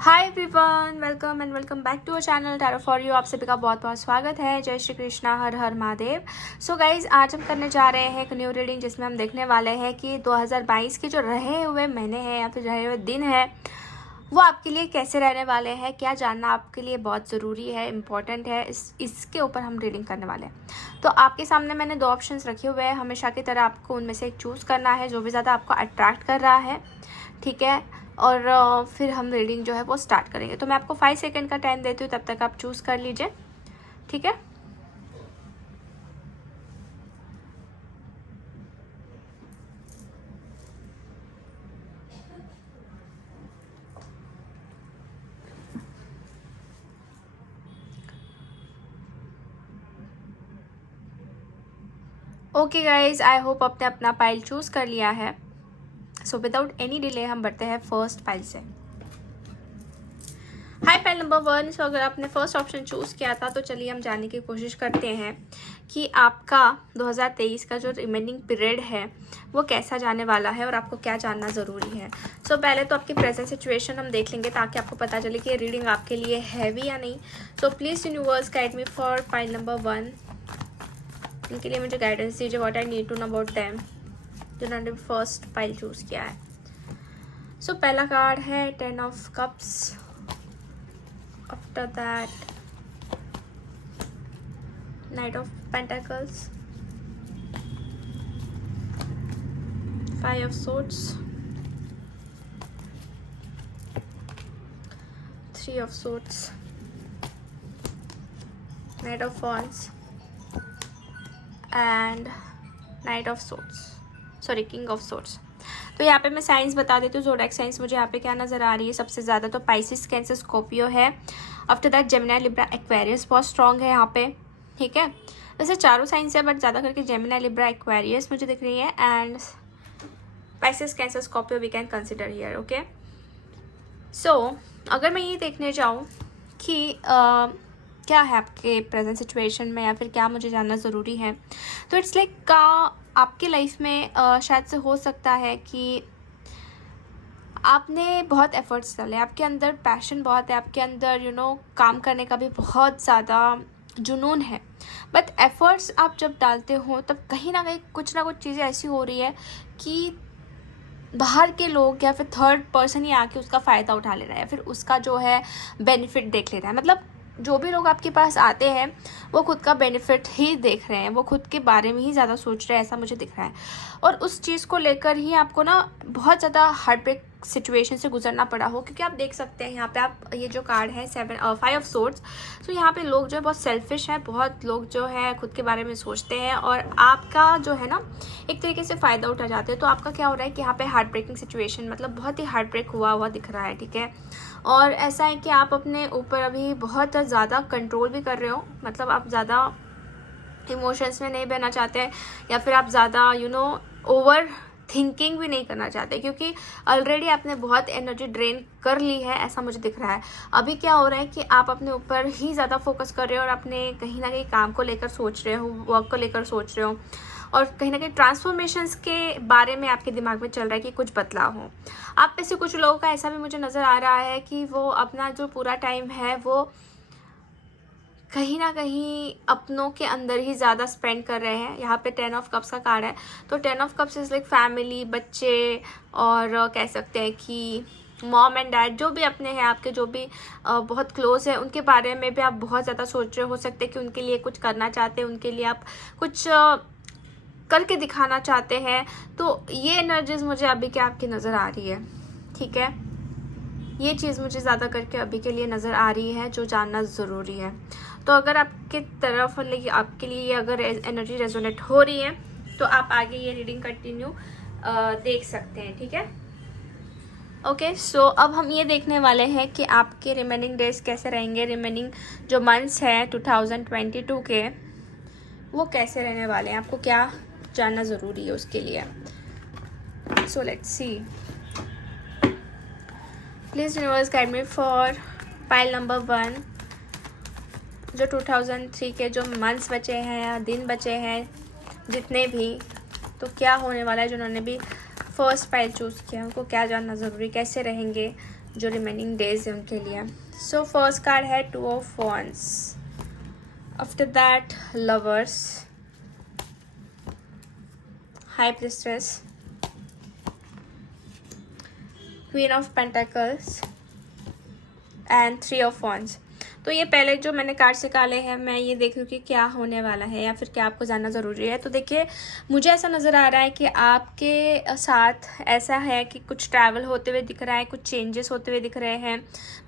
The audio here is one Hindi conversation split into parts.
Hi everyone, welcome back to our channel tarot for you. आप सभी का बहुत बहुत स्वागत है। जय श्री कृष्णा, हर हर महादेव। सो गाइज, आज हम करने जा रहे हैं एक न्यू रीडिंग जिसमें हम देखने वाले हैं कि 2022 के जो रहे हुए महीने हैं या फिर रहे हुए दिन हैं वो आपके लिए कैसे रहने वाले हैं। क्या जानना आपके लिए बहुत ज़रूरी है, इम्पॉर्टेंट है, इसके ऊपर हम रीडिंग करने वाले हैं। तो आपके सामने मैंने दो ऑप्शंस रखे हुए हैं। हमेशा की तरह आपको उनमें से एक चूज़ करना है जो भी ज़्यादा आपको अट्रैक्ट कर रहा है, ठीक है। और फिर हम रीडिंग जो है वो स्टार्ट करेंगे। तो मैं आपको 5 सेकेंड का टाइम देती हूँ, तब तक आप चूज़ कर लीजिए, ठीक है। ओके गाइज, आई होप आपने अपना पाइल चूज़ कर लिया है। सो विदाउट एनी डिले हम बढ़ते हैं फर्स्ट पाइल से। हाय पाइल नंबर 1। सो अगर आपने फर्स्ट ऑप्शन चूज़ किया था तो चलिए हम जानने की कोशिश करते हैं कि आपका 2023 का जो रिमेनिंग पीरियड है वो कैसा जाने वाला है और आपको क्या जानना ज़रूरी है। सो पहले तो आपकी प्रेजेंट सिचुएशन हम देख लेंगे ताकि आपको पता चले कि ये रीडिंग आपके लिए हैवी या नहीं। So please universe guide me for pile number 1। इनके लिए मुझे गाइडेंस दीजिए, what I need to know about them जिन्होंने फर्स्ट पाइल चूज़ किया है। सो पहला कार्ड है 10 of cups. After that, Knight of Pentacles, 5 of Swords, 3 of Swords, Knight of Wands and Knight of Swords, sorry, King of Swords। तो यहाँ पे मैं साइंस बता देती हूँ, ज़ोडिएक साइंस मुझे यहाँ पे क्या नज़र आ रही है। सबसे ज़्यादा तो पाइसिस, कैंसर, स्कॉर्पियो है। After that Gemini, Libra, Aquarius बहुत स्ट्रॉन्ग है यहाँ पे, ठीक है। वैसे चारों साइंस है बट ज़्यादा करके जेमिनी, लिब्रा, एक्वेरियस मुझे दिख रही है and Pisces, Cancer, Scorpio we can consider here, okay. So अगर मैं ये देखने जाऊँ कि क्या है आपके प्रेजेंट सिचुएशन में या फिर क्या मुझे जानना ज़रूरी है, तो इट्स लाइक का आपके लाइफ में शायद से हो सकता है कि आपने बहुत एफर्ट्स डाले, आपके अंदर पैशन बहुत है, आपके अंदर काम करने का भी बहुत ज़्यादा जुनून है। बट एफर्ट्स आप जब डालते हो तब कहीं ना कहीं कुछ ना कुछ चीज़ें ऐसी हो रही है कि बाहर के लोग या फिर थर्ड पर्सन ही आके उसका फ़ायदा उठा ले रहा है या फिर उसका जो है बेनिफिट देख ले रहा है। मतलब जो भी लोग आपके पास आते हैं वो खुद का बेनिफिट ही देख रहे हैं, वो खुद के बारे में ही ज़्यादा सोच रहे हैं, ऐसा मुझे दिख रहा है। और उस चीज़ को लेकर ही आपको ना बहुत ज़्यादा हार्ट ब्रेक सिचुएशन से गुजरना पड़ा हो, क्योंकि आप देख सकते हैं यहाँ पे आप ये जो कार्ड है 5 ऑफ सोर्ड्स। तो यहाँ पे लोग जो है बहुत सेल्फिश है, बहुत लोग जो है खुद के बारे में सोचते हैं और आपका जो है ना एक तरीके से फ़ायदा उठा जाते हैं। तो आपका क्या हो रहा है कि यहाँ पे हार्ट ब्रेकिंग सिचुएशन, मतलब बहुत ही हार्ट ब्रेक हुआ दिख रहा है, ठीक है। और ऐसा है कि आप अपने ऊपर अभी बहुत ज़्यादा कंट्रोल भी कर रहे हो, मतलब आप ज़्यादा इमोशंस में नहीं बहना चाहते या फिर आप ज़्यादा ओवर थिंकिंग भी नहीं करना चाहते, क्योंकि ऑलरेडी आपने बहुत एनर्जी ड्रेन कर ली है, ऐसा मुझे दिख रहा है। अभी क्या हो रहा है कि आप अपने ऊपर ही ज़्यादा फोकस कर रहे हो और अपने कहीं ना कहीं काम को लेकर सोच रहे हो, वर्क को लेकर सोच रहे हो और कहीं ना कहीं ट्रांसफॉर्मेशंस के बारे में आपके दिमाग में चल रहा है कि कुछ बदलाव हो। आप में से कुछ लोगों का ऐसा भी मुझे नज़र आ रहा है कि वो अपना जो पूरा टाइम है वो कहीं ना कहीं अपनों के अंदर ही ज़्यादा स्पेंड कर रहे हैं। यहाँ पे 10 ऑफ कप्स का कार्ड है, तो 10 of cups is like family, बच्चे और कह सकते हैं कि मॉम एंड डैड जो भी अपने हैं आपके, जो भी बहुत क्लोज है, उनके बारे में भी आप बहुत ज़्यादा सोच रहे हो सकते हैं कि उनके लिए कुछ करना चाहते हैं, उनके लिए आप कुछ करके दिखाना चाहते हैं। तो ये एनर्जीज मुझे अभी के आपकी नज़र आ रही है, ठीक है। ये चीज़ मुझे ज़्यादा करके अभी के लिए नज़र आ रही है जो जानना ज़रूरी है। तो अगर आपके तरफ आपके लिए अगर एनर्जी रेजोनेट हो रही है तो आप आगे ये रीडिंग कंटिन्यू देख सकते हैं, ठीक है। ओके, सो अब हम ये देखने वाले हैं कि आपके रिमेनिंग डेज कैसे रहेंगे, रिमेनिंग जो मंथ्स हैं 2022 के वो कैसे रहने वाले हैं, आपको क्या जानना ज़रूरी है उसके लिए। So let's see, please universe guide me for pile number 1। जो 2003 के जो मंथ्स बचे हैं या दिन बचे हैं जितने भी, तो क्या होने वाला है, जिन्होंने भी फर्स्ट पाइल चूज़ किया उनको क्या जानना ज़रूरी, कैसे रहेंगे जो रिमेनिंग डेज है उनके लिए। सो फर्स्ट कार्ड है 2 of wands, after that lovers, high priestess, queen of pentacles and 3 of wands. तो ये पहले जो मैंने कार्ड्स निकाले हैं, मैं ये देख रही हूँ कि क्या होने वाला है या फिर क्या आपको जानना ज़रूरी है। तो देखिए, मुझे ऐसा नज़र आ रहा है कि आपके साथ ऐसा है कि कुछ ट्रैवल होते हुए दिख रहा है, कुछ चेंजेस होते हुए दिख रहे हैं,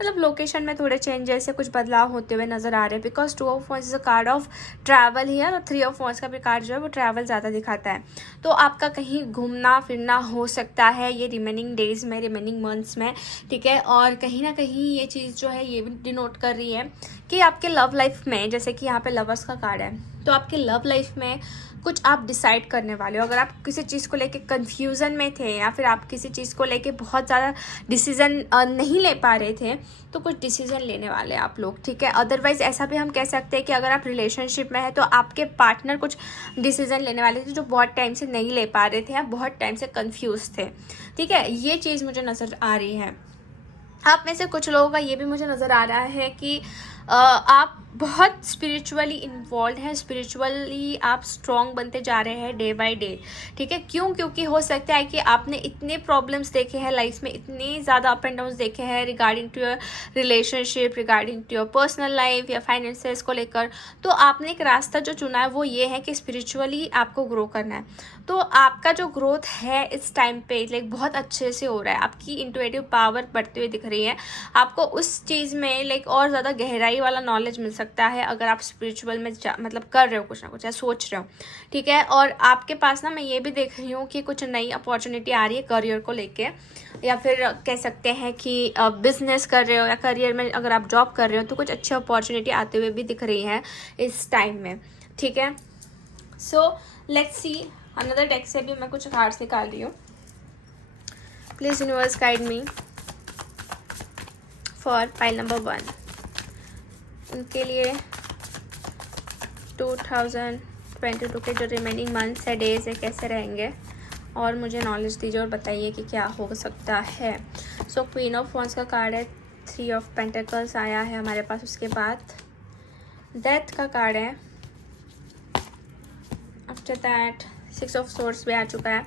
मतलब लोकेशन में थोड़े चेंजेस या कुछ बदलाव होते हुए नज़र आ रहे हैं। Because 2 of wands is a card of travel here, और 3 ऑफ वॉन्ड्स का भी कार्ड जो है वो ट्रैवल ज़्यादा दिखाता है। तो आपका कहीं घूमना फिरना हो सकता है ये रिमेनिंग डेज में, रिमेनिंग मंथ्स में, ठीक है। और कहीं ना कहीं ये चीज़ जो है ये भी डिनोट कर रही है कि आपके लव लाइफ में, जैसे कि यहाँ पे लवर्स का कार्ड है, तो आपके लव लाइफ में कुछ आप डिसाइड करने वाले हो। अगर आप किसी चीज़ को लेके कंफ्यूजन में थे या फिर आप किसी चीज़ को लेके बहुत ज़्यादा डिसीज़न नहीं ले पा रहे थे, तो कुछ डिसीज़न लेने वाले आप लोग, ठीक है। अदरवाइज़ ऐसा भी हम कह सकते हैं कि अगर आप रिलेशनशिप में है तो आपके पार्टनर कुछ डिसीज़न लेने वाले थे जो बहुत टाइम से नहीं ले पा रहे थे या बहुत टाइम से कन्फ्यूज़ थे, ठीक है। ये चीज़ मुझे नज़र आ रही है। आप में से कुछ लोगों का ये भी मुझे नज़र आ रहा है कि आप बहुत स्पिरिचुअली इन्वॉल्व हैं, स्पिरिचुअली आप स्ट्रॉन्ग बनते जा रहे हैं डे बाय डे, ठीक है। क्यों? क्योंकि हो सकता है कि आपने इतने प्रॉब्लम्स देखे हैं लाइफ में, इतने ज़्यादा अप एंड डाउन देखे हैं regarding to your relationship, regarding to your personal life या फाइनेंसेस को लेकर। तो आपने एक रास्ता जो चुना है वो ये है कि स्पिरिचुअली आपको ग्रो करना है। तो आपका जो ग्रोथ है इस टाइम पे लाइक बहुत अच्छे से हो रहा है, आपकी इंट्यूटिव पावर बढ़ती हुई दिख रही है। आपको उस चीज़ में लाइक और ज़्यादा गहराई वाला नॉलेज मिल सकता है अगर आप स्पिरिचुअल में मतलब कर रहे हो कुछ ना कुछ या सोच रहे हो, ठीक है। और आपके पास ना मैं ये भी देख रही हूँ कि कुछ नई अपॉर्चुनिटी आ रही है करियर को लेके, या फिर कह सकते हैं कि बिजनेस कर रहे हो या करियर में अगर आप जॉब कर रहे हो तो कुछ अच्छी अपॉर्चुनिटी आते हुए भी दिख रही है इस टाइम में, ठीक है। So let's see, another deck से भी मैं कुछ कार्ड्स निकाल रही हूँ। Please universe guide me for pile number 1, उनके लिए 2022 के जो रिमेनिंग मंथ्स है, डेज है, कैसे रहेंगे, और मुझे नॉलेज दीजिए और बताइए कि क्या हो सकता है। सो क्वीन ऑफ वॉन्ड्स का कार्ड है, 3 ऑफ पेंटिकल्स आया है हमारे पास, उसके बाद डेथ का कार्ड है, आफ्टर दैट 6 ऑफ सोर्ड्स भी आ चुका है,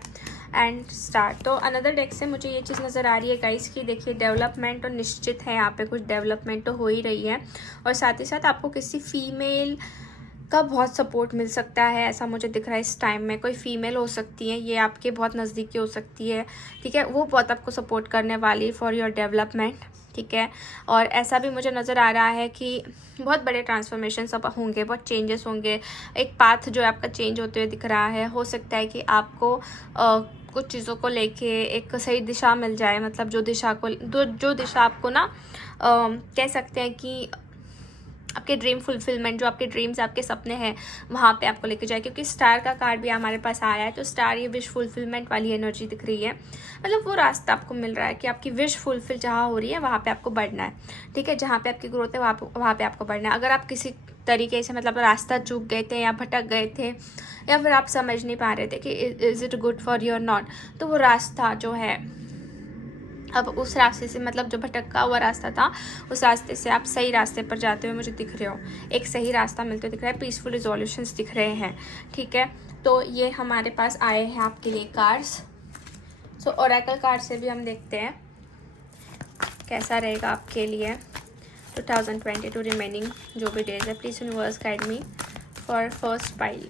एंड स्टार। तो अनदर डेक से मुझे ये चीज़ नज़र आ रही है गाइस कि देखिए डेवलपमेंट तो निश्चित है, यहाँ पे कुछ डेवलपमेंट तो हो ही रही है, और साथ ही साथ आपको किसी फीमेल का बहुत सपोर्ट मिल सकता है, ऐसा मुझे दिख रहा है इस टाइम में। कोई फीमेल हो सकती है, ये आपके बहुत नज़दीकी हो सकती है, ठीक है, वो बहुत आपको सपोर्ट करने वाली फॉर योर डेवलपमेंट, ठीक है। और ऐसा भी मुझे नज़र आ रहा है कि बहुत बड़े ट्रांसफॉर्मेशन सब होंगे, बहुत चेंजेस होंगे, एक पाथ जो है आपका चेंज होते हुए दिख रहा है। हो सकता है कि आपको कुछ चीज़ों को लेके एक सही दिशा मिल जाए, मतलब जो दिशा आपको ना कह सकते हैं कि आपके ड्रीम फुलफिलमेंट, जो आपके ड्रीम्स, आपके सपने हैं, वहाँ पे आपको लेके जाए। क्योंकि स्टार का कार्ड भी हमारे पास आया है, तो स्टार ये विश फुलफिलमेंट वाली एनर्जी दिख रही है, मतलब वो रास्ता आपको मिल रहा है कि आपकी विश फुलफिल जहाँ हो रही है वहाँ पे आपको बढ़ना है, ठीक है। जहाँ पे आपकी ग्रोथ है वहाँ पे आपको बढ़ना है। अगर आप किसी तरीके से मतलब रास्ता चूक गए थे या भटक गए थे या फिर आप समझ नहीं पा रहे थे कि is it good for you और नॉट, तो वो रास्ता जो है अब उस रास्ते से, मतलब जो भटका हुआ रास्ता था उस रास्ते से आप सही रास्ते पर जाते हुए मुझे दिख रहे हो, एक सही रास्ता मिलते हुए दिख रहा है, पीसफुल रिजोल्यूशंस दिख रहे हैं, ठीक है। तो ये हमारे पास आए हैं आपके लिए कार्ड्स। सो ओरेकल कार्ड से भी हम देखते हैं कैसा रहेगा आपके लिए 2022 रिमेनिंग जो भी डेज है। Please universe guide me for first pile.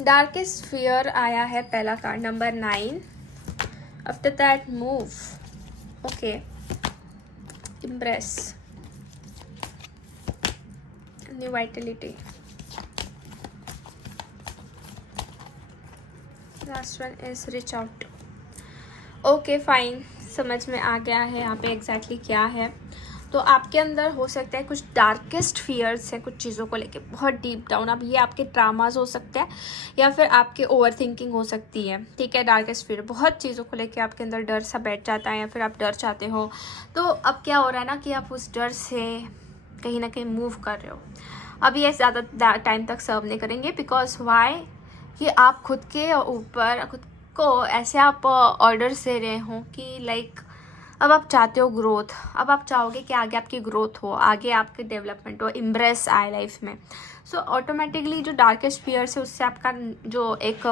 Darkest fear आया है पहला card, number 9। After that move, okay, impress, new Vitality, last one is reach out. Okay fine, समझ में आ गया है यहाँ पे एग्जैक्टली क्या है। तो आपके अंदर हो सकता है कुछ डार्केस्ट फियर्स है कुछ चीज़ों को लेके, बहुत डीप डाउन। अब ये आपके ड्रामाज हो सकते हैं या फिर आपके ओवर थिंकिंग हो सकती है, ठीक है। डार्केस्ट फियर, बहुत चीज़ों को लेके आपके अंदर डर सा बैठ जाता है या फिर आप डर जाते हो। तो अब क्या हो रहा है ना कि आप उस डर से कहीं ना कहीं मूव कर रहे हो। अब ये ज़्यादा टाइम तक सर्व नहीं करेंगे, बिकॉज वाई कि आप खुद के ऊपर, खुद को ऐसे आप ऑर्डर्स दे रहे हो कि लाइक अब आप चाहते हो ग्रोथ, अब आप चाहोगे कि आगे आपकी ग्रोथ हो, आगे आपकी डेवलपमेंट हो, इम्प्रेस आए लाइफ में। सो ऑटोमेटिकली जो डार्केस्ट फियर्स है उससे आपका जो एक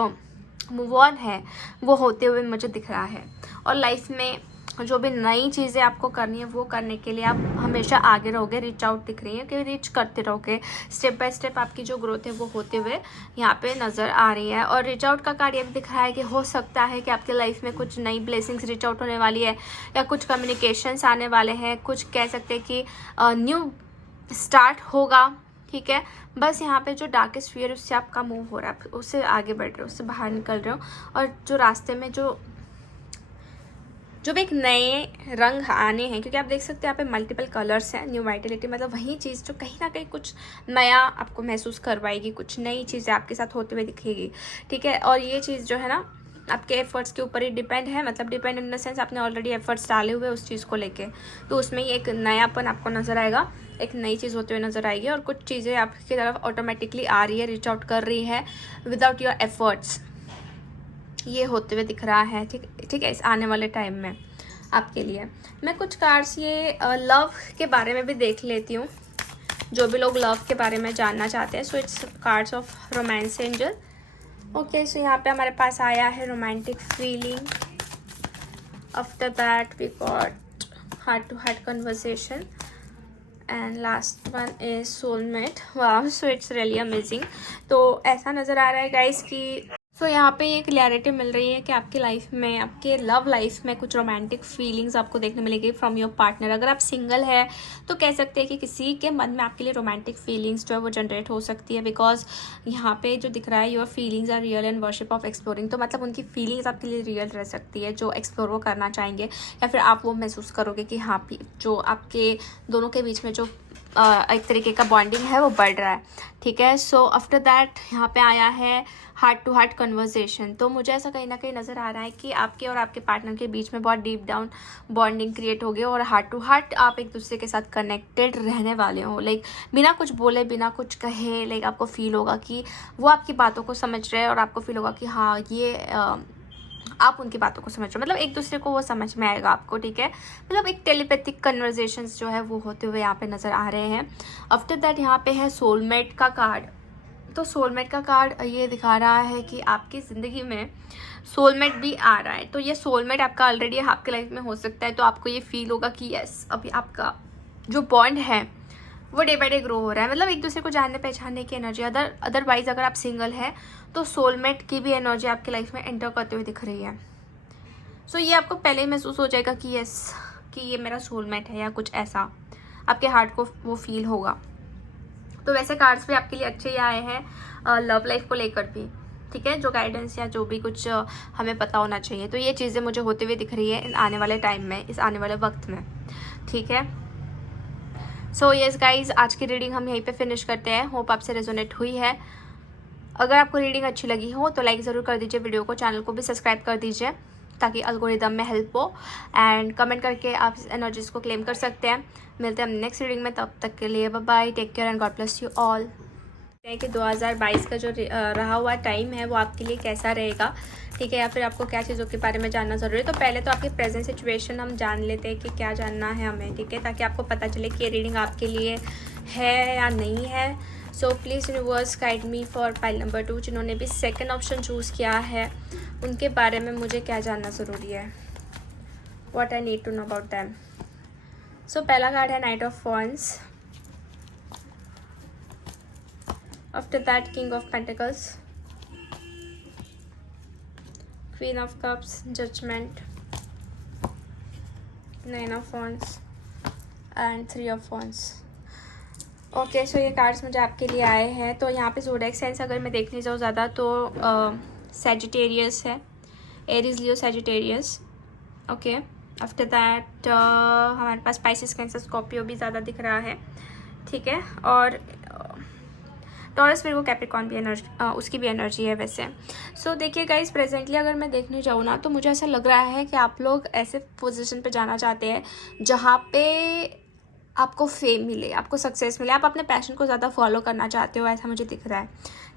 मूव ऑन है वो होते हुए मुझे दिख रहा है। और लाइफ में जो भी नई चीज़ें आपको करनी है वो करने के लिए आप हमेशा आगे रहोगे, रीच आउट दिख रही है कि रीच करते रहोगे, स्टेप बाय स्टेप आपकी जो ग्रोथ है वो होते हुए यहाँ पे नज़र आ रही है। और रीच आउट का कार्ड ये भी दिख रहा है कि हो सकता है कि आपके लाइफ में कुछ नई ब्लेसिंग्स रीच आउट होने वाली है, या कुछ कम्युनिकेशंस आने वाले हैं, कुछ कह सकते हैं कि न्यू स्टार्ट होगा। ठीक है, बस यहाँ पे जो डार्केस्ट फियर उससे आपका मूव हो रहा है, उससे आगे बढ़ रहे हो, उससे बाहर निकल रहे हो, और जो रास्ते में जो भी एक नए रंग आने हैं, क्योंकि आप देख सकते हैं यहाँ पे मल्टीपल कलर्स हैं, न्यू वाइटलिटी, मतलब वही चीज़ जो कहीं ना कहीं कुछ नया आपको महसूस करवाएगी, कुछ नई चीज़ें आपके साथ होते हुए दिखेगी। ठीक है, और ये चीज़ जो है ना आपके एफर्ट्स के ऊपर ही डिपेंड है, मतलब डिपेंड इन द सेंस आपने ऑलरेडी एफर्ट्स डाले हुए उस चीज़ को लेके, तो उसमें ही एक नयापन आपको नज़र आएगा, एक नई चीज़ होते हुए नज़र आएगी, और कुछ चीज़ें आपकी तरफ ऑटोमेटिकली आ रही है, रीच आउट कर रही है विदाउट योर एफर्ट्स, ये होते हुए दिख रहा है। ठीक है, इस आने वाले टाइम में आपके लिए मैं कुछ कार्ड्स ये लव के बारे में भी देख लेती हूँ, जो भी लोग लव के बारे में जानना चाहते हैं। So it's cards of romance angel. Okay, so यहाँ पे हमारे पास आया है romantic feeling, after that we got heart to heart conversation, and last one is soulmate. वाह, सो इट्स रियली अमेजिंग। तो ऐसा नज़र आ रहा है गाइस कि यहाँ पे ये क्लैरिटी मिल रही है कि आपकी लाइफ में, आपके लव लाइफ में कुछ रोमांटिक फीलिंग्स आपको देखने मिलेगी फ्रॉम योर पार्टनर। अगर आप सिंगल है तो कह सकते हैं कि किसी के मन में आपके लिए रोमांटिक फीलिंग्स जो है वो जनरेट हो सकती है, बिकॉज यहाँ पे जो दिख रहा है your feelings are real and worship of exploring, तो मतलब उनकी फीलिंग्स आपके लिए रियल रह सकती है, जो एक्सप्लोर वो करना चाहेंगे, या फिर आप वो महसूस करोगे कि हाँ जो आपके दोनों के बीच में जो एक तरीके का बॉन्डिंग है वो बढ़ रहा है। ठीक है, सो आफ्टर दैट यहाँ पे आया है हार्ट टू हार्ट कन्वर्सेशन। तो मुझे ऐसा कहीं ना कहीं नज़र आ रहा है कि आपके और आपके पार्टनर के बीच में बहुत डीप डाउन बॉन्डिंग क्रिएट होगी, और हार्ट टू हार्ट आप एक दूसरे के साथ कनेक्टेड रहने वाले हो। लाइक बिना कुछ बोले, बिना कुछ कहे, लाइक आपको फील होगा कि वो आपकी बातों को समझ रहे हैं, और आपको फील होगा कि हाँ ये आप उनकी बातों को समझ रहे हो, मतलब एक दूसरे को वो समझ में आएगा आपको। ठीक है, मतलब एक टेलीपैथिक कन्वर्सेशंस जो है वो होते हुए यहाँ पे नज़र आ रहे हैं। आफ्टर दैट यहाँ पे है सोलमेट का कार्ड। तो सोलमेट का कार्ड ये दिखा रहा है कि आपकी ज़िंदगी में सोलमेट भी आ रहा है। तो ये सोलमेट आपका ऑलरेडी आपके लाइफ में हो सकता है, तो आपको ये फील होगा कि यस अभी आपका जो बॉन्ड है वो डे बाई डे ग्रो हो रहा है, मतलब एक दूसरे को जानने पहचानने की एनर्जी। अदरवाइज अगर आप सिंगल है तो सोलमेट की भी एनर्जी आपकी लाइफ में एंटर करते हुए दिख रही है। सो ये आपको पहले ही महसूस हो जाएगा कि यस कि ये मेरा सोलमेट है, या कुछ ऐसा आपके हार्ट को वो फील होगा। तो वैसे कार्ड्स भी आपके लिए अच्छे ही आए हैं लव लाइफ को लेकर भी। ठीक है, जो गाइडेंस या जो भी कुछ हमें पता होना चाहिए, तो ये चीज़ें मुझे होते हुए दिख रही है आने वाले टाइम में, इस आने वाले वक्त में। ठीक है, सो यस गाइज, आज की रीडिंग हम यहीं पे फिनिश करते हैं। होप आपसे रेजोनेट हुई है। अगर आपको रीडिंग अच्छी लगी हो तो लाइक ज़रूर कर दीजिए वीडियो को, चैनल को भी सब्सक्राइब कर दीजिए ताकि एल्गोरिदम में हेल्प हो, एंड कमेंट करके आप एनर्जीज को क्लेम कर सकते हैं। मिलते हैं हम नेक्स्ट रीडिंग में, तब तक के लिए bye bye, take care and God bless you all. कि 2022 का जो रहा हुआ टाइम है वो आपके लिए कैसा रहेगा, ठीक है, या फिर आपको क्या चीज़ों के बारे में जानना ज़रूरी है। तो पहले तो आपकी प्रेजेंट सिचुएशन हम जान लेते हैं कि क्या जानना है हमें, ठीक है, ताकि आपको पता चले कि ये रीडिंग आपके लिए है या नहीं है। सो please universe guide me for pile number 2, जिन्होंने भी सेकंड ऑप्शन चूज़ किया है उनके बारे में मुझे क्या जानना ज़रूरी है, what I need to know about them. So पहला कार्ड है knight of wands, after that king of pentacles, queen of cups, judgment, nine of wands and 3 of wands. Okay, so ये कार्ड्स मुझे आपके लिए आए हैं। तो यहाँ पे ज़ोडिएक साइंस अगर मैं देखने जाऊँ ज़्यादा तो सैजिटेरियस है, Aries, Leo, Sagittarius. Okay, after that हमारे पास स्पाइसिस, कैंसर, स्कॉर्पियो भी ज़्यादा दिख रहा है, ठीक है, और टॉरस, फिर वो कैप्रिकॉर्न भी एनर्जी, उसकी भी एनर्जी है वैसे। सो देखिए गाइस, प्रेजेंटली अगर मैं देखने जाऊँ ना तो मुझे ऐसा लग रहा है कि आप लोग ऐसे पोजीशन पे जाना चाहते हैं जहाँ पे आपको फेम मिले, आपको सक्सेस मिले, आप अपने पैशन को ज़्यादा फॉलो करना चाहते हो, ऐसा मुझे दिख रहा है।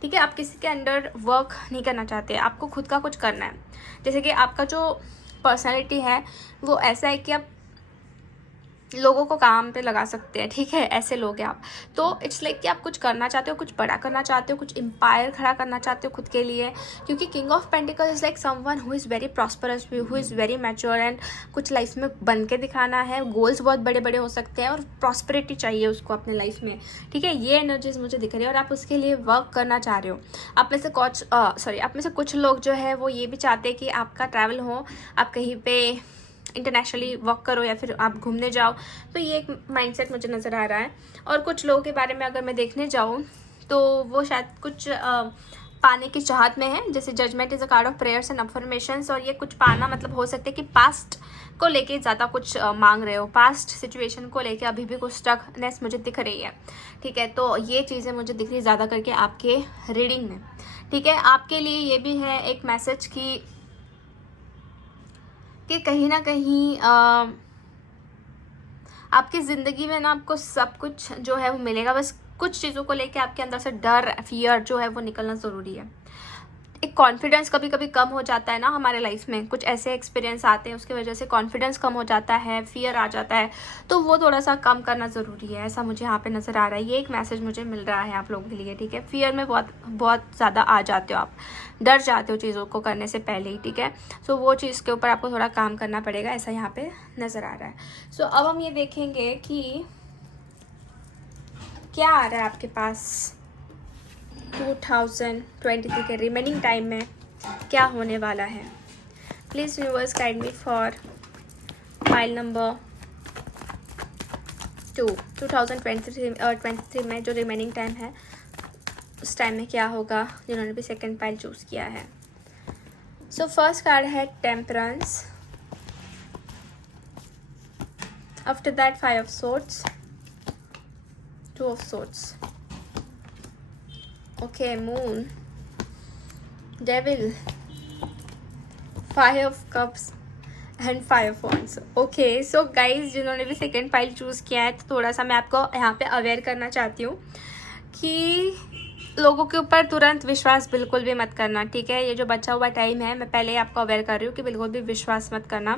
ठीक है, आप किसी के अंडर वर्क नहीं करना चाहते, आपको खुद का कुछ करना है। जैसे कि आपका जो पर्सनैलिटी है वो ऐसा है कि आप लोगों को काम पे लगा सकते हैं। ठीक है, ऐसे लोग हैं आप। तो इट्स लाइक कि आप कुछ करना चाहते हो, कुछ बड़ा करना चाहते हो, कुछ एम्पायर खड़ा करना चाहते हो खुद के लिए, क्योंकि king of pentacles is like someone who is very prosperous, who is very mature and कुछ लाइफ में बन के दिखाना है। गोल्स बहुत बड़े बड़े हो सकते हैं और प्रॉस्पेरिटी चाहिए उसको अपने लाइफ में। ठीक है, ये एनर्जीज मुझे दिख रही है और आप उसके लिए वर्क करना चाह रहे हो। आप में से कुछ लोग जो है वो ये भी चाहते हैं कि आपका ट्रैवल हो, आप कहीं पे इंटरनेशनली वॉक करो या फिर आप घूमने जाओ। तो ये एक माइंडसेट मुझे नज़र आ रहा है। और कुछ लोगों के बारे में अगर मैं देखने जाऊँ तो वो शायद कुछ पाने की चाहत में है। जैसे judgement is a card of prayers and affirmations, और ये कुछ पाना मतलब हो सकता है कि पास्ट को लेके ज़्यादा कुछ मांग रहे हो, पास्ट सिचुएशन को लेके अभी भी कुछ स्टकनेस मुझे दिख रही है। ठीक है, तो ये चीज़ें मुझे दिख रही है ज़्यादा करके आपके रीडिंग में। ठीक है, आपके लिए ये भी है एक मैसेज कि कहीं ना कहीं आपकी ज़िंदगी में ना आपको सब कुछ जो है वो मिलेगा, बस कुछ चीज़ों को लेके आपके अंदर से डर, फियर जो है वो निकलना ज़रूरी है। एक कॉन्फिडेंस कभी कभी कम हो जाता है ना हमारे लाइफ में, कुछ ऐसे एक्सपीरियंस आते हैं उसकी वजह से कॉन्फिडेंस कम हो जाता है, फियर आ जाता है, तो वो थोड़ा सा कम करना ज़रूरी है, ऐसा मुझे यहाँ पे नज़र आ रहा है। ये एक मैसेज मुझे मिल रहा है आप लोगों के लिए। ठीक है, फियर में बहुत बहुत ज़्यादा आ जाते हो आप, डर जाते हो चीज़ों को करने से पहले ही। ठीक है, सो वो चीज़ के ऊपर आपको थोड़ा काम करना पड़ेगा, ऐसा यहाँ पे नज़र आ रहा है। सो अब हम ये देखेंगे कि क्या आ रहा है आपके पास 2023 के रिमेनिंग टाइम में क्या होने वाला है। Please universe guide me for file number 2। 2023 में जो रिमेनिंग टाइम है उस टाइम में क्या होगा, जिन्होंने भी सेकंड फाइल चूज़ किया है। सो फर्स्ट कार्ड है temperance, after that 5 of swords, 2 of swords, okay, moon, devil, 5 of cups and 5 of wands. Okay, so guys जिन्होंने भी सेकंड फाइल चूज़ किया है तो थोड़ा सा मैं आपको यहाँ पे अवेयर करना चाहती हूँ कि लोगों के ऊपर तुरंत विश्वास बिल्कुल भी मत करना। ठीक है, ये जो बचा हुआ टाइम है मैं पहले ही आपको अवेयर कर रही हूँ कि बिल्कुल भी विश्वास मत करना।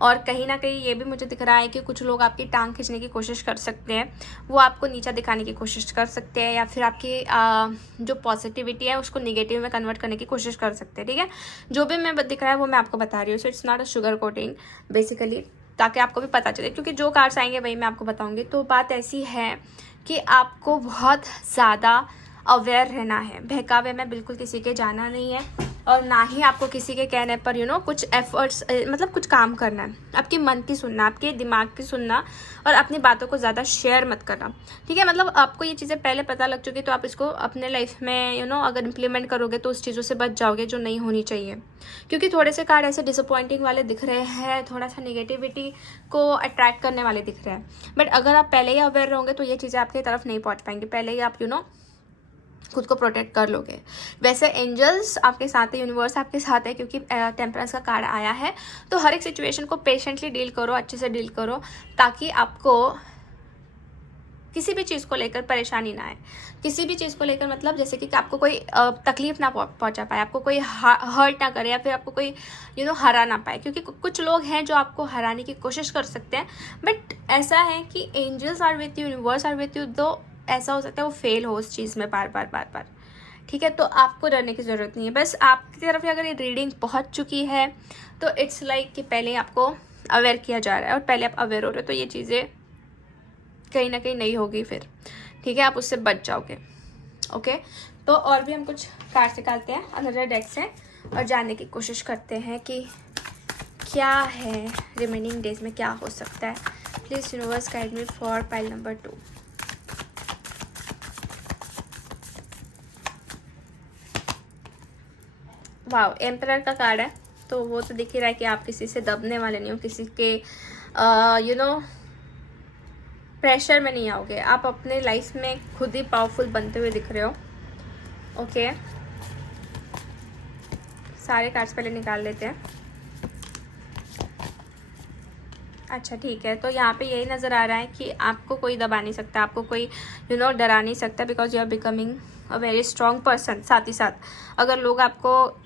और कहीं ना कहीं ये भी मुझे दिख रहा है कि कुछ लोग आपकी टांग खींचने की कोशिश कर सकते हैं, वो आपको नीचा दिखाने की कोशिश कर सकते हैं, या फिर आपकी जो पॉजिटिविटी है उसको निगेटिव में कन्वर्ट करने की कोशिश कर सकते हैं। ठीक है, जो भी मैं दिख रहा है वो मैं आपको बता रही हूँ। So it's not a sugar coating basically, ताकि आपको भी पता चले, क्योंकि जो कार्ड्स आएंगे वही मैं आपको बताऊँगी। तो बात ऐसी है कि आपको बहुत ज़्यादा अवेयर रहना है, बहकावे में बिल्कुल किसी के जाना नहीं है, और ना ही आपको किसी के कहने पर कुछ एफर्ट्स मतलब कुछ काम करना है। आपके मन की सुनना, आपके दिमाग की सुनना, और अपनी बातों को ज़्यादा शेयर मत करना। ठीक है, मतलब आपको ये चीज़ें पहले पता लग चुकी तो आप इसको अपने लाइफ में अगर इम्प्लीमेंट करोगे तो उस चीज़ों से बच जाओगे जो नहीं होनी चाहिए। क्योंकि थोड़े से कार्ड ऐसे डिसअपॉइंटिंग वाले दिख रहे हैं, थोड़ा सा नेगेटिविटी को अट्रैक्ट करने वाले दिख रहे हैं। बट अगर आप पहले ही अवेयर रहोगे तो ये चीज़ें आपकी तरफ नहीं पहुँच पाएंगी, पहले ही आप खुद को प्रोटेक्ट कर लोगे। वैसे एंजल्स आपके साथ है, यूनिवर्स आपके साथ है, क्योंकि टेम्परेंस का कार्ड आया है। तो हर एक सिचुएशन को पेशेंटली डील करो, अच्छे से डील करो, ताकि आपको किसी भी चीज़ को लेकर परेशानी ना आए। किसी भी चीज़ को लेकर मतलब जैसे कि आपको कोई तकलीफ ना पहुंचा पाए, आपको कोई हर्ट ना करे, या फिर आपको कोई हरा ना पाए। क्योंकि कुछ लोग हैं जो आपको हराने की कोशिश कर सकते हैं, बट ऐसा है कि angels are with you, universe are with you, तो ऐसा हो सकता है वो फेल हो उस चीज़ में बार बार। ठीक है, तो आपको डरने की ज़रूरत नहीं है। बस आपकी तरफ से अगर ये रीडिंग पहुंच चुकी है तो इट्स लाइक कि पहले आपको अवेयर किया जा रहा है, और पहले आप अवेयर हो रहे हो तो ये चीज़ें कहीं ना कहीं नहीं होगी फिर। ठीक है, आप उससे बच जाओगे। ओके, तो और भी हम कुछ कार्ड निकालते हैं अनदर डेक से और जानने की कोशिश करते हैं कि क्या है रिमेनिंग डेज में क्या हो सकता है। Please universe guide me for pile number 2। Wow, emperor का कार्ड है, तो वो तो दिख ही रहा है कि आप किसी से दबने वाले नहीं हो, किसी के प्रेशर में नहीं आओगे। आप अपने लाइफ में खुद ही पावरफुल बनते हुए दिख रहे हो। ओके, सारे कार्ड्स पहले निकाल लेते हैं। अच्छा ठीक है, तो यहाँ पे यही नज़र आ रहा है कि आपको कोई दबा नहीं सकता, आपको कोई डरा नहीं सकता, because you are becoming a very strong person. साथ ही साथ अगर लोग आपको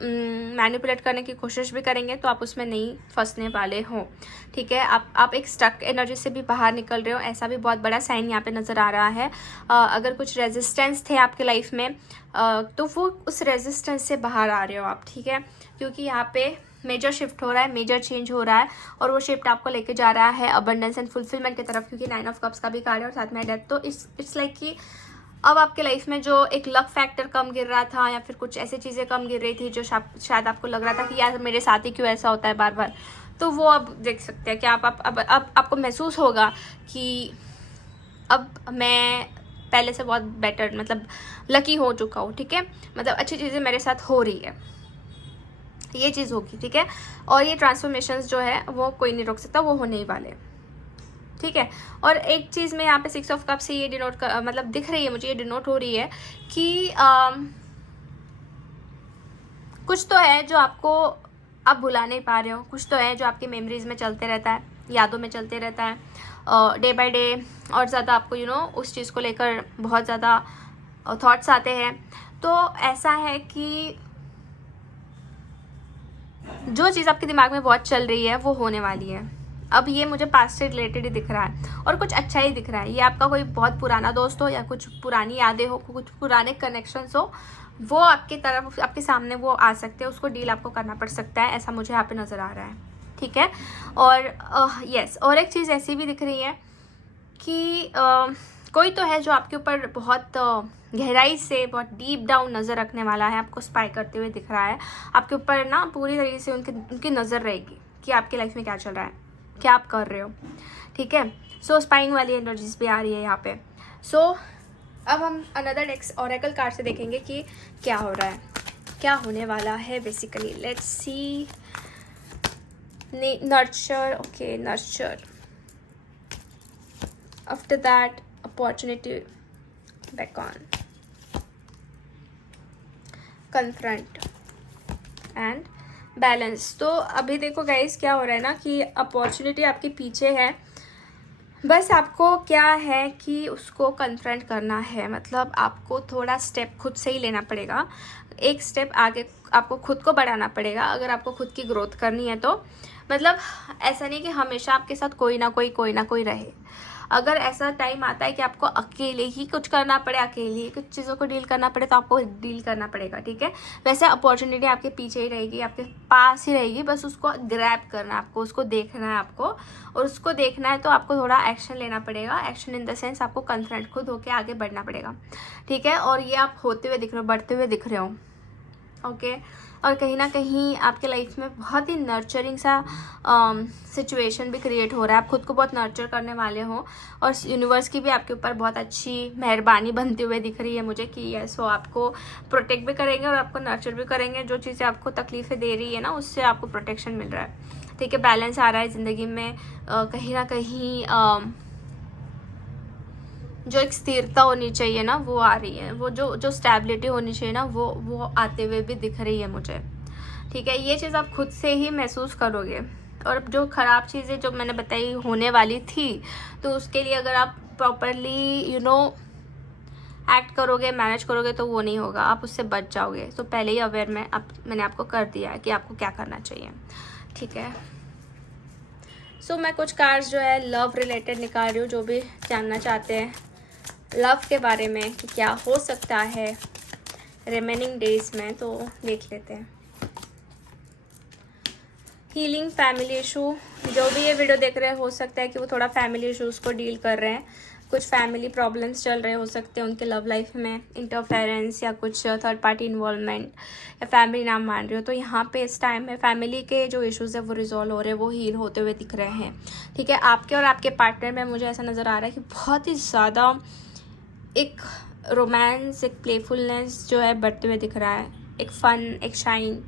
मैनिपुलेट करने की कोशिश भी करेंगे तो आप उसमें नहीं फंसने वाले हो, ठीक है। आप एक स्टक एनर्जी से भी बाहर निकल रहे हो, ऐसा भी बहुत बड़ा साइन यहाँ पे नज़र आ रहा है। अगर कुछ रेजिस्टेंस थे आपके लाइफ में तो वो उस रेजिस्टेंस से बाहर आ रहे हो आप, ठीक है, क्योंकि यहाँ पे मेजर शिफ्ट हो रहा है, मेजर चेंज हो रहा है, और वो शिफ्ट आपको लेके जा रहा है अबंडेंस एंड फुलफिलमेंट की तरफ, क्योंकि 9 ऑफ कप्स का भी कार्ड है और साथ में डेथ। तो इट्स लाइक कि अब आपके लाइफ में जो एक लक फैक्टर कम गिर रहा था या फिर कुछ ऐसी चीज़ें कम गिर रही थी जो शायद आपको लग रहा था कि यार मेरे साथ ही क्यों ऐसा होता है बार बार, तो वो अब देख सकते हैं कि अब आपको महसूस होगा कि अब मैं पहले से बहुत बेटर, मतलब लकी हो चुका हूँ, ठीक है, मतलब अच्छी चीज़ें मेरे साथ हो रही है, ये चीज़ होगी, ठीक है। और ये ट्रांसफॉर्मेशंस जो है वो कोई नहीं रोक सकता, वो होने ही वाले, ठीक है। और एक चीज़ में यहाँ पे 6 ऑफ कप्स से ये डिनोट कर, मतलब दिख रही है मुझे, ये डिनोट हो रही है कि कुछ तो है जो आपको आप भुला नहीं पा रहे हो, कुछ तो है जो आपकी मेमोरीज में चलते रहता है, यादों में चलते रहता है डे बाय डे, और ज़्यादा आपको उस चीज़ को लेकर बहुत ज़्यादा थॉट्स आते हैं। तो ऐसा है कि जो चीज़ आपके दिमाग में बहुत चल रही है वो होने वाली है। अब ये मुझे पास्ट से रिलेटेड ही दिख रहा है और कुछ अच्छा ही दिख रहा है। ये आपका कोई बहुत पुराना दोस्त हो या कुछ पुरानी यादें हो, कुछ पुराने कनेक्शंस हो, वो आपकी तरफ, आपके सामने वो आ सकते हैं, उसको डील आपको करना पड़ सकता है, ऐसा मुझे यहाँ पे नज़र आ रहा है, ठीक है। और यस, और एक चीज़ ऐसी भी दिख रही है कि कोई तो है जो आपके ऊपर बहुत गहराई से, बहुत डीप डाउन नज़र रखने वाला है, आपको स्पाई करते हुए दिख रहा है। आपके ऊपर ना पूरी तरीके से उनकी नज़र रहेगी कि आपके लाइफ में क्या चल रहा है, क्या आप कर रहे हो, ठीक है। सो स्पाइंग वाली एनर्जीज भी आ रही है यहाँ पे। सो अब हम अनदर डेक्स ऑरेकल कार्ड से देखेंगे कि क्या हो रहा है, क्या होने वाला है basically. Let's see. Nurture, okay, nurture. After that opportunity, back on, confront and balance. तो अभी देखो गाइस क्या हो रहा है ना कि अपॉर्चुनिटी आपके पीछे है, बस आपको क्या है कि उसको कन्फ्रंट करना है। मतलब आपको थोड़ा स्टेप खुद से ही लेना पड़ेगा, एक स्टेप आगे आपको खुद को बढ़ाना पड़ेगा अगर आपको खुद की ग्रोथ करनी है तो। मतलब ऐसा नहीं कि हमेशा आपके साथ कोई ना कोई रहे। अगर ऐसा टाइम आता है कि आपको अकेले ही कुछ करना पड़े, अकेले ही कुछ चीज़ों को डील करना पड़े, तो आपको डील करना पड़ेगा, ठीक है। वैसे अपॉर्चुनिटी आपके पीछे ही रहेगी, आपके पास ही रहेगी, बस उसको ग्रैब करना है आपको, उसको देखना है आपको, और उसको देखना है तो आपको थोड़ा एक्शन लेना पड़ेगा। एक्शन इन द सेंस आपको कन्फ्रंट खुद होके आगे बढ़ना पड़ेगा, ठीक है। और ये आप होते हुए दिख रहे हो, बढ़ते हुए दिख रहे हो, ओके। और कहीं ना कहीं आपके लाइफ में बहुत ही नर्चरिंग सा सिचुएशन भी क्रिएट हो रहा है। आप खुद को बहुत नर्चर करने वाले हो और यूनिवर्स की भी आपके ऊपर बहुत अच्छी मेहरबानी बनते हुए दिख रही है मुझे कि यस, वो आपको प्रोटेक्ट भी करेंगे और आपको नर्चर भी करेंगे। जो चीज़ें आपको तकलीफ़ें दे रही है ना, उससे आपको प्रोटेक्शन मिल रहा है, ठीक है। बैलेंस आ रहा है ज़िंदगी में, कहीं ना कहीं जो एक स्थिरता होनी चाहिए ना वो आ रही है, वो जो स्टेबिलिटी होनी चाहिए ना वो आते हुए भी दिख रही है मुझे, ठीक है। ये चीज़ आप खुद से ही महसूस करोगे। और जो ख़राब चीज़ें जो मैंने बताई होने वाली थी, तो उसके लिए अगर आप प्रॉपरली एक्ट करोगे, मैनेज करोगे तो वो नहीं होगा, आप उससे बच जाओगे। तो पहले ही अवेयर मैंने आपको कर दिया है कि आपको क्या करना चाहिए, ठीक है। सो मैं कुछ कार्ड्स जो है लव रिलेटेड निकाल रही हूँ, जो भी जानना चाहते हैं लव के बारे में कि क्या हो सकता है रिमेनिंग डेज में, तो देख लेते हैं। हीलिंग, फैमिली इशू, जो भी ये वीडियो देख रहे हैं हो सकता है कि वो थोड़ा फैमिली इशूज़ को डील कर रहे हैं, कुछ फैमिली प्रॉब्लम्स चल रहे हो सकते हैं उनके लव लाइफ में, इंटरफेरेंस या कुछ थर्ड पार्टी इन्वॉल्वमेंट या फैमिली नाम मान रहे हो, तो यहाँ पे इस टाइम में फैमिली के जो इश्यूज़ है वो रिजॉल्व हो रहे हैं, वो हील होते हुए दिख रहे हैं, ठीक है। आपके और आपके पार्टनर में मुझे ऐसा नज़र आ रहा है कि बहुत ही ज़्यादा एक रोमांस, एक प्लेफुलनेस जो है बढ़ते हुए दिख रहा है, एक फ़न, एक शाइन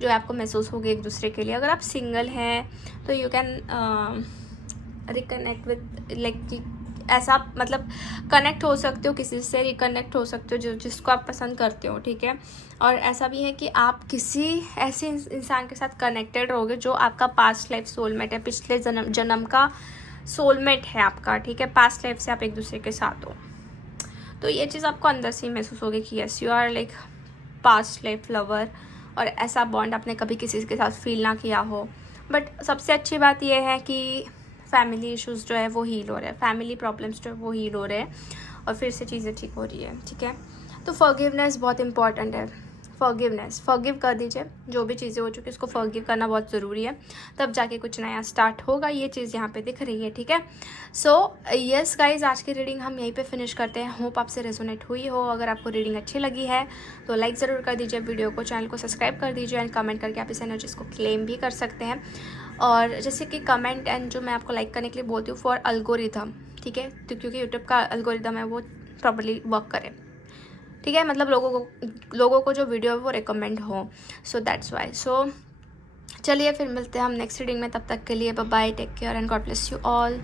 जो है आपको महसूस होगी एक दूसरे के लिए। अगर आप सिंगल हैं तो you can reconnect with, like ऐसा मतलब कनेक्ट हो सकते हो, किसी से रिकनेक्ट हो सकते हो जो जिसको आप पसंद करते हो, ठीक है। और ऐसा भी है कि आप किसी ऐसे इंसान के साथ कनेक्टेड रहोगे जो आपका पास्ट लाइफ सोलमेट है, पिछले जन्म का सोलमेट है आपका, ठीक है। पास्ट लाइफ से आप एक दूसरे के साथ हो, तो ये चीज़ आपको अंदर से ही महसूस होगी कि yes you are like past life lover, और ऐसा बॉन्ड आपने कभी किसी के साथ फील ना किया हो। बट सबसे अच्छी बात यह है कि फैमिली इश्यूज़ जो है वो हील हो रहे हैं, फैमिली प्रॉब्लम्स जो है वो हील हो रहे हैं, और फिर से चीज़ें ठीक हो रही है, ठीक है। तो फॉरगिवनेस बहुत इंपॉर्टेंट है। फॉरगिव कर दीजिए, जो भी चीज़ें हो चुकी उसको फॉरगिव करना बहुत ज़रूरी है, तब जाके कुछ नया स्टार्ट होगा। ये चीज़ यहाँ पे दिख रही है, ठीक है। सो यस गाइज, आज की रीडिंग हम यहीं पे फिनिश करते हैं। होप आपसे रेजोनेट हुई हो। अगर आपको रीडिंग अच्छी लगी है तो लाइक ज़रूर कर दीजिए वीडियो को, चैनल को सब्सक्राइब कर दीजिए, एंड कमेंट करके आप इस एनर्जीज़ को क्लेम भी कर सकते हैं। और जैसे कि कमेंट एंड जो मैं आपको लाइक करने के लिए बोलती हूँ फॉर अल्गोरिथम, ठीक है, तो क्योंकि यूट्यूब का अल्गोरिथम है वो प्रॉपर्ली वर्क करे, ठीक है, मतलब लोगों को जो वीडियो है वो रिकमेंड हो, सो दैट्स वाई। सो चलिए फिर मिलते हैं हम नेक्स्ट रीडिंग में, तब तक के लिए bye bye, take care and God bless you all.